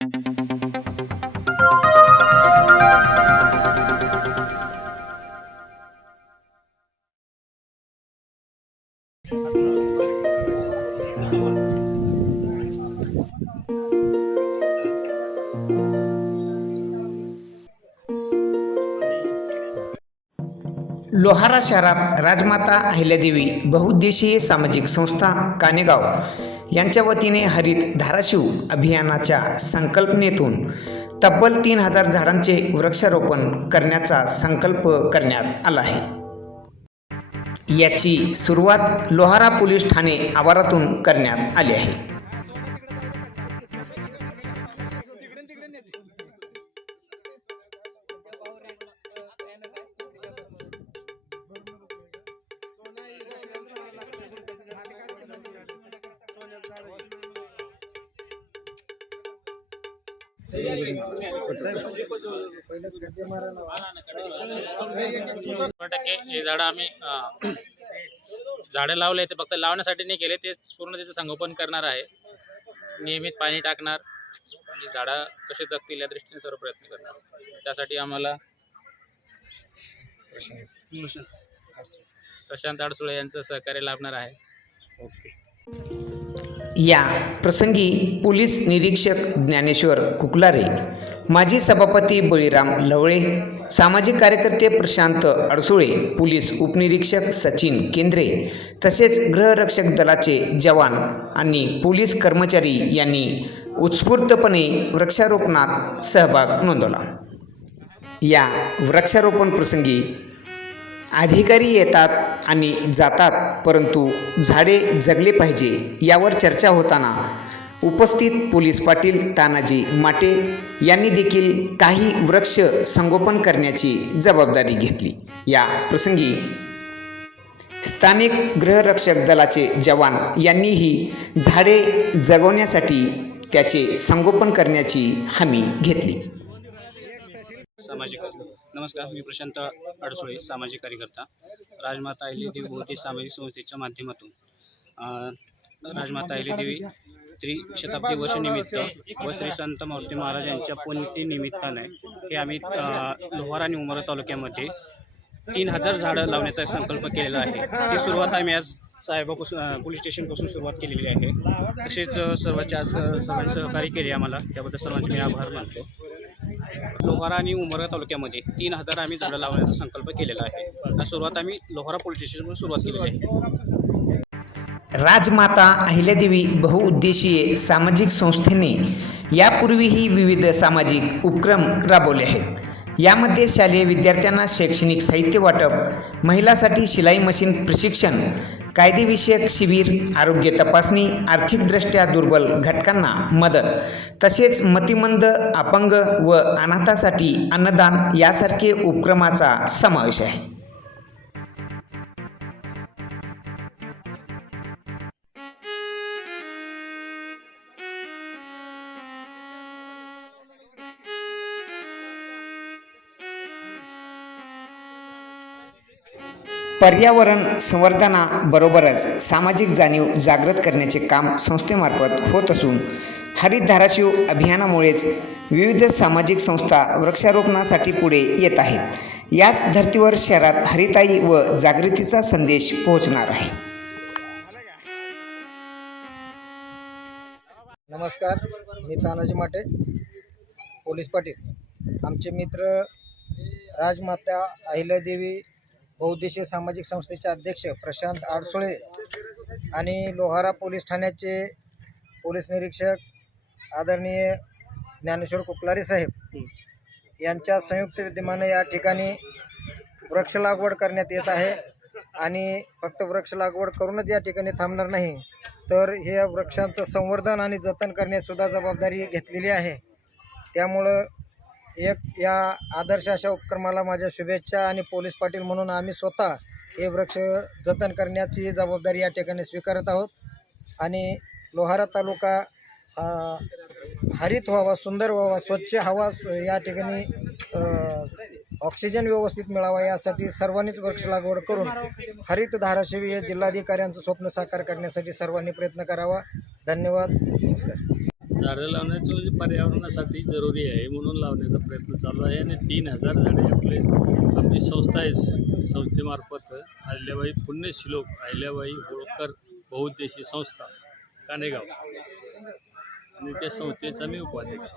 लोहारा शहरात राजमाता अहिल्यादेवी बहुउद्देशीय सामाजिक संस्था कानेगाव. यांच्या वतीने हरित धाराशिव अभियानाच्या संकल्पनेतून तब्बल तीन हजार झाडांचे वृक्षारोपण करण्याचा संकल्प करण्यात आला आहे. याची सुरुवात लोहारा पोलीस ठाणे आवारातून करण्यात आली आहे. टक्के हे झाडं आम्ही झाडं लावले ते फक्त लावण्यासाठी नाही केले ते पूर्ण त्याचं संगोपन करणार आहे. नियमित पाणी टाकणार आणि झाडं कसे जगतील या दृष्टीने सर्व प्रयत्न करणार. त्यासाठी आम्हाला प्रशांत अडसुळे यांचं सहकार्य लाभणार आहे. या प्रसंगी पोलीस निरीक्षक ज्ञानेश्वर कुकलारे माजी सभापती बळीराम लवळे सामाजिक कार्यकर्ते प्रशांत अडसुळे पोलीस उपनिरीक्षक सचिन केंद्रे तसेच गृहरक्षक दलाचे जवान आणि पोलीस कर्मचारी यांनी उत्स्फूर्तपणे वृक्षारोपणात सहभाग नोंदवला. या वृक्षारोपण प्रसंगी अधिकारी येतात आणि जातात परंतु झाडे जगले पाहिजे यावर चर्चा होताना उपस्थित पोलीस पाटील तानाजी माटे यांनी देखील काही वृक्ष संगोपन करण्याची जबाबदारी घेतली. या प्रसंगी स्थानिक गृहरक्षक दलाचे जवान यांनीही झाडे जगवण्यासाठी त्याचे संगोपन करण्याची हमी घेतली. सामाजिक नमस्कार मी प्रशांत अडसुळे सामाजिक कार्यकर्ता. राजमाता अहिल्यादेवी बहुतेक सामाजिक संस्थेच्या माध्यमातून. राजमाता राजमाता देवी त्रिशताब्दी वर्षनिमित्त व श्री संत मारुती महाराज यांच्या पुण्यतिनिमित्ताने हे आम्ही लोहार आणि उमरा तालुक्यामध्ये तीन हजार झाडं लावण्याचा संकल्प केलेला आहे. ती सुरुवात आम्ही आज साहेबापासून पोलीस स्टेशनपासून सुरुवात केलेली आहे. तसेच सर्वांच्या आज सर्वांनी सहकार्य केले आम्हाला. त्याबद्दल सर्वांचे मी आभार मानतो. लोहारा आणि उमरगा तालुक्यामध्ये तीन हजार आम्ही झाडं लावण्याचा संकल्प केलेला आहे. सुरुवात आम्ही लोहारा पोलीस स्टेशनवर सुरुवात केलेली आहे. राजमाता अहिल्यादेवी बहुउद्देशीय सामाजिक संस्थेने यापूर्वीही विविध सामाजिक उपक्रम राबवले आहेत. यामध्ये शालेय विद्यार्थ्यांना शैक्षणिक साहित्य वाटप महिलासाठी शिलाई मशीन प्रशिक्षण कायदेविषयक शिबिर आरोग्य तपासणी आर्थिकदृष्ट्या दुर्बल घटकांना मदत तसेच मतिमंद अपंग व अनाथासाठी अन्नदान यासारखे उपक्रमाचा समावेश आहे. पर्यावरण संवर्धनाबरोबरच सामाजिक जाणीव जागृत करण्याचे काम संस्थेमार्फत होत असून हरित धाराशिव अभियानामुळेच विविध सामाजिक संस्था वृक्षारोपणासाठी पुढे येत आहेत. याच धर्तीवर शहरात हरिताई व जागृतीचा संदेश पोहोचणार आहे. नमस्कार मी तानाजी माटे पोलीस पाटील. आमचे मित्र राजमाता अहिल्यादेवी बहुउद्देशीय सामाजिक संस्थेचे अध्यक्ष प्रशांत आडसुळे आणि लोहारा पोलीस ठाण्याचे पोलीस निरीक्षक आदरणीय ज्ञानेश्वर कुकलारी साहेब यांच्या संयुक्त विद्यमाने या ठिकाणी वृक्ष लागवड करण्यात येत आहे. आणि फक्त वृक्ष लागवड करूनच या ठिकाणी थांबणार नाही तर हे वृक्षांचं संवर्धन आणि जतन करण्यासुद्धा जबाबदारी घेतलेली आहे. त्यामुळं एक या आदर्श अशा उपक्रमाला माझ्या शुभेच्छा आणि पोलीस पाटील म्हणून आम्ही स्वतः हे वृक्ष जतन करण्याची जबाबदारी या ठिकाणी स्वीकारत आहोत. आणि लोहारा तालुका हरित व्हावा सुंदर व्हावा स्वच्छ हवा या ठिकाणी ऑक्सिजन व्यवस्थित मिळावा यासाठी सर्वांनीच वृक्ष लागवड करून हरित धाराशिवी हे जिल्हाधिकाऱ्यांचं स्वप्न साकार करण्यासाठी सर्वांनी प्रयत्न करावा. धन्यवाद. नमस्कार. झाडं लावण्याचं म्हणजे पर्यावरणासाठी जरुरी आहे म्हणून लावण्याचा प्रयत्न चालू आहे. आणि तीन हजार झाडे आपले आमची संस्था आहे संस्थेमार्फत. अहिल्याबाई पुण्यश्लोक अहिल्याबाई होळकर बहुउद्देशीय संस्था कानेगाव. आणि त्या संस्थेचा मी उपाध्यक्ष